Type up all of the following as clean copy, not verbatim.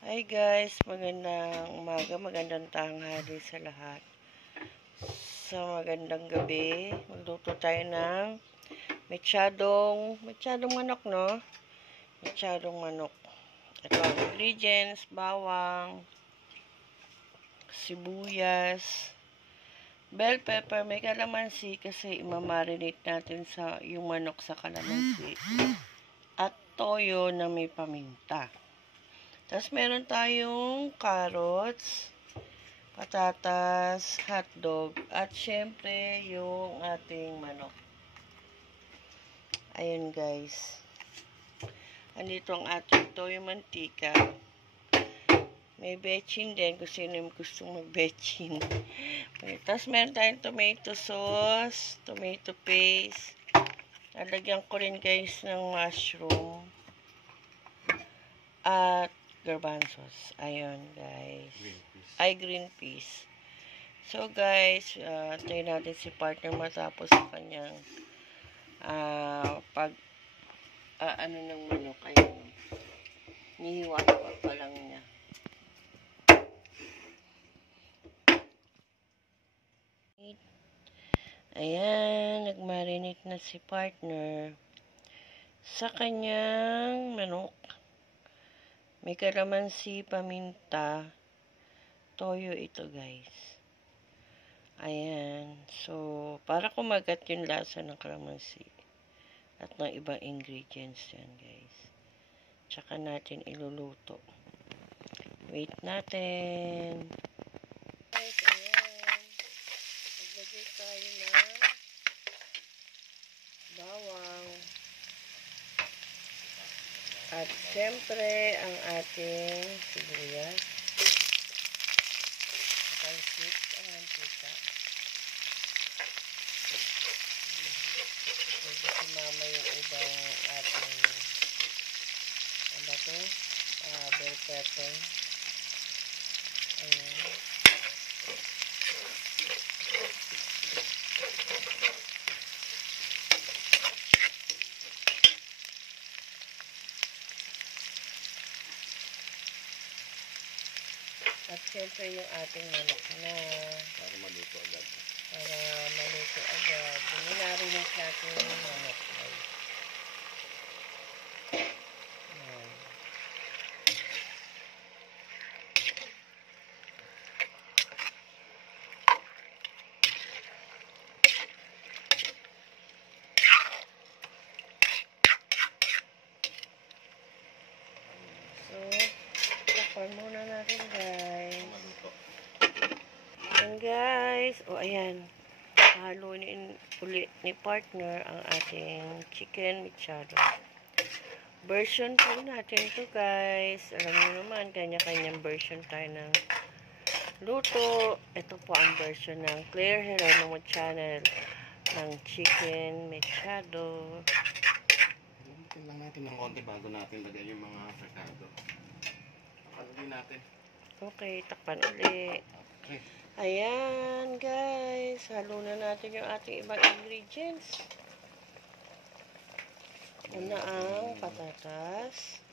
Hi guys, magandang umaga, magandang tanghali sa lahat. Sa magandang gabi, magluto tayo ng mechadong manok, no? Mechadong manok. Ito ang ingredients: bawang, sibuyas, bell pepper, may kalamansi kasi imamarinate natin sa yung manok sa kalamansi. At toyo na may paminta. Tapos meron tayong carrots, patatas, hotdog, at syempre yung ating manok. Ayun guys. Andito ang ating toyo mantika. May betchin din kung sino yung gustong mag-betchin. Tapos meron tayong tomato sauce, tomato paste. Lalagyan ko rin guys ng mushroom. At garbanzos. Ayun guys. Green peas. So guys, tayo natin si partner matapos sa kanyang ano ng manok. Ayun. Nihiwa pa lang niya. Ayan, nagmarinate na si partner sa kanyang manok. May kalamansi, paminta, toyo ito guys. Ayan. So, para kumagat yung lasa ng kalamansi at ng ibang ingredients yan guys. Tsaka natin iluluto. Wait natin. Guys, ayan. Maglagay tayo ng bawang. At syempre, ang ating sibuyas. Nakalsik ang mantika. Medyo sumama yung ibang ating bell pepper. Ayan. At syempre yung ating manok na para maluto agad. Minarinate natin yung manok. Ayan. So, takpan muna natin guys. And guys, ayan. Haluin ulit ni partner ang ating chicken mechado. Version po natin to guys. Alam niyo naman, kanya-kanyang version tayo ng luto. Ito po ang version ng Claire Geronimo channel ng chicken mechado. Tingnan lang natin ng konti bago natin lagay yung mga avocado. Takpan natin. Okay, takpan ulit. Okay. Ayan guys, halo na natin yung ating ibang ingredients. Una ang patatas.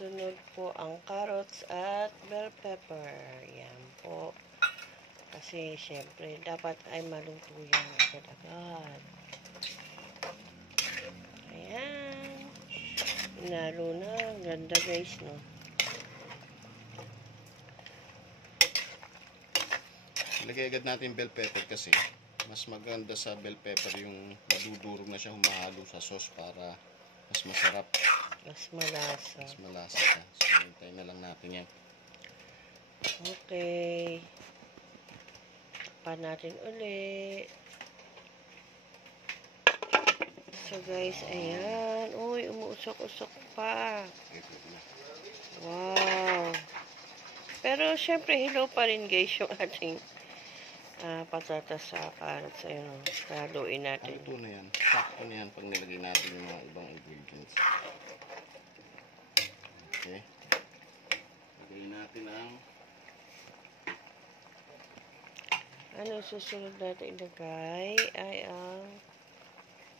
Sunod po ang carrots at bell pepper. Yan po. Kasi syempre dapat ay maluto yan agad-agad. Ayan. Inalo na. Ganda guys, no? Ilagay agad natin bell pepper kasi mas maganda sa bell pepper yung madudurog na siya humahalo sa sauce para mas masarap. Mas malasa. Mas malasa siya. So, hintayin na lang natin yan. Okay. Takpan natin ulit. So guys, ayan. Uy, umuusok-usok pa. Wow. Pero syempre, hilaw pa rin guys yung ating patatas sa carrots. Ayun, haluin natin. Ito na yan. Sakto na yan pag nilagay natin yung mga ibang ingredients. Okay. Lagay natin ang susunod natin ilagay ay ang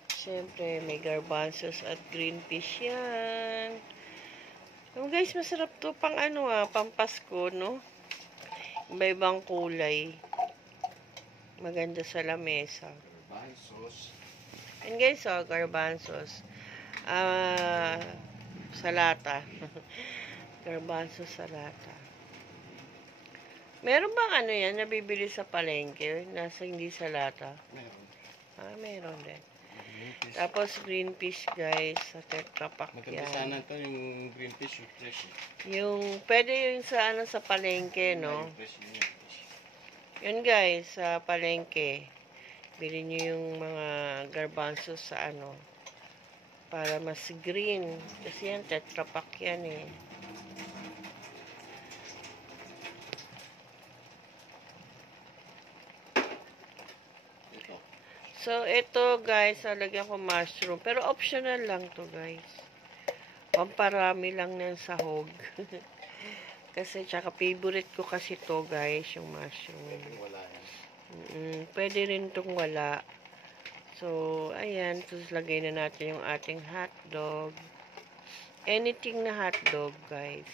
syempre may garbanzos at green peas yan. Oh, guys, masarap to pang ano pampasko, no? Iba-ibang kulay. Maganda sa lamesa. Garbanzos. And guys, garbanzos. Salata. Garbanzos salata. Meron bang ano yan, nabibili sa palengke? Nasa hindi salata? Meron. Meron din. Green fish. Tapos green fish, guys, sa Tetra Pak Maganda yan. sana to yung green fish, yung fresh. Pwede yung sa ano sa palengke, no? Yung fresh yun. Yun guys, sa palengke. Bili nyo yung mga garbanzos sa ano. Para mas green. Kasi yan, Tetra Pak yan eh. Ito. So, ito guys, lalagyan ko mushroom. Pero optional lang to guys. Pamparami lang ng sahog. Kasi, tsaka favorite ko kasi to guys, yung mushroom. Wala yan. Pwede rin itong wala. So, ayan. Tapos, lagay na natin yung ating hotdog. Anything na hotdog, guys.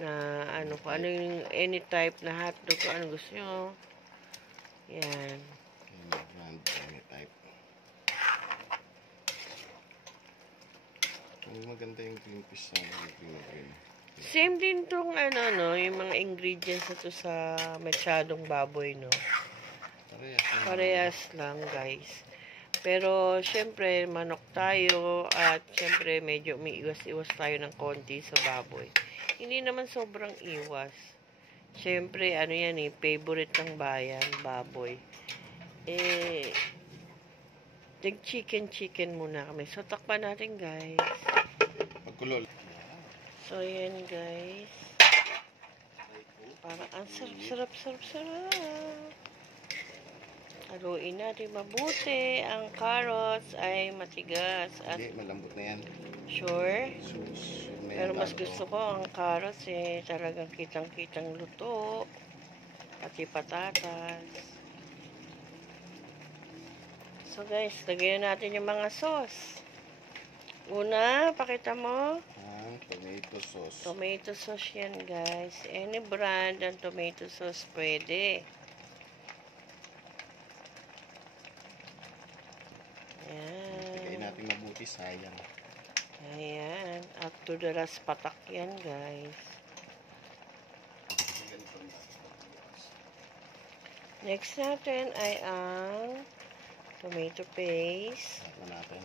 Na, ano yung any type na hotdog. Kung ano gusto nyo. Yan. Brand, any type. Maganda yung green fish sa green. Same din tong, yung mga ingredients na to sa machadong baboy, no? Parehas lang, guys. Pero, syempre, manok tayo at syempre, medyo umiiwas-iwas tayo ng konti sa baboy. Hindi naman sobrang iwas. Syempre, ano yan favorite ng bayan, baboy. Chicken muna kami. So, takpan natin, guys. Pagkulol. So, yan, guys. Parang ang sarap. Haluin natin mabuti. Ang carrots ay matigas. At Hindi, malambot na yan. sure. Sus, Pero mas gusto ko ang carrots talagang kitang-kitang luto. Pati patatas. So guys, lagyan natin yung mga sauce. Una, pakita mo. Tomato sauce. Tomato sauce yan guys. Any brand ng tomato sauce pwede. Tigay natin mabuti, sayang. Ayan. Up to the last patak yan, guys. Next natin ay ang tomato paste. Takpan natin.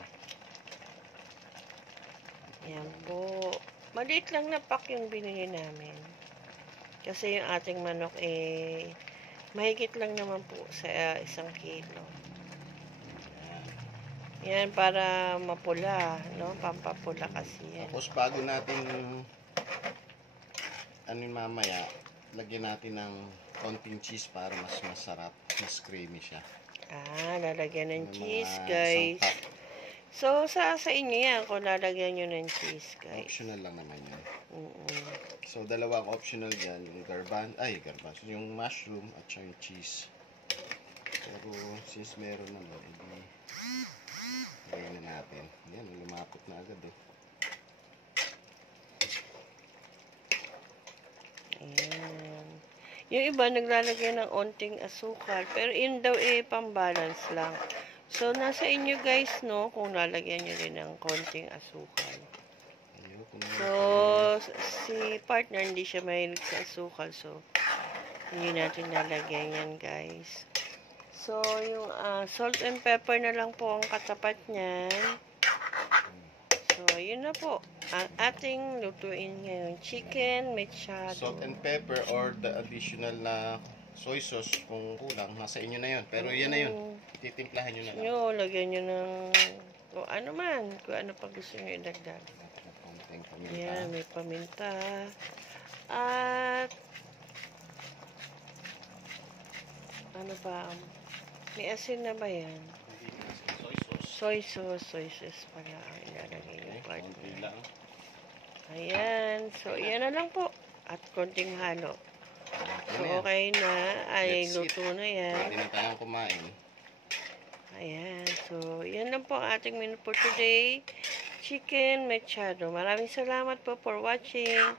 Ayan po. Maliit lang na pack yung binili namin. Kasi yung ating manok mahigit lang naman po sa 1 kilo. Yan, para mapula, no? Pampapula kasi yan. Tapos bago natin mamaya, lagyan natin ng konting cheese para mas masarap, mas creamy siya. Lalagyan ng Yung cheese, mga guys. sangkap. So, sa inyo yan, kung lalagyan nyo ng cheese, guys. Optional lang naman yan. So, dalawang optional dyan, yung yung mushroom at yung cheese. Pero, since meron naman, lagyan na natin. Yan, lumapot na agad Ayan. Yung iba, naglalagay ng onting asukal. Pero yun daw pang-balance lang. So, nasa inyo guys, no? Kung lalagyan nyo rin ng konting asukal. So, si partner, hindi siya mahilig sa asukal. So, hindi natin lalagyan yan, guys. So, yung salt and pepper na lang po ang katapat niyan. So, yun na po. Ang ating lutuin ngayon. Chicken mechado. Salt and pepper or the additional na soy sauce kung kulang. Nasa inyo na yun. Pero yan na yun. Titimplahan nyo na lang. Lagyan nyo ng kung ano man. Kung ano pa gusto nyo idagdag. Yan, may paminta. At ano ba? May asin na ba yan? Soy sauce pala ang ilalagay yung partner. Ayan. So, yan na lang po. At konting halo. So, okay na. Ay, luto na yan. Pwede na tayong kumain. Ayan. So, yan lang po ang ating menu for today. chicken mechado. Maraming salamat po for watching.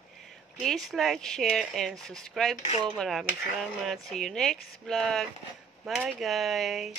Please like, share, and subscribe po. Maraming salamat. See you next vlog. Bye guys!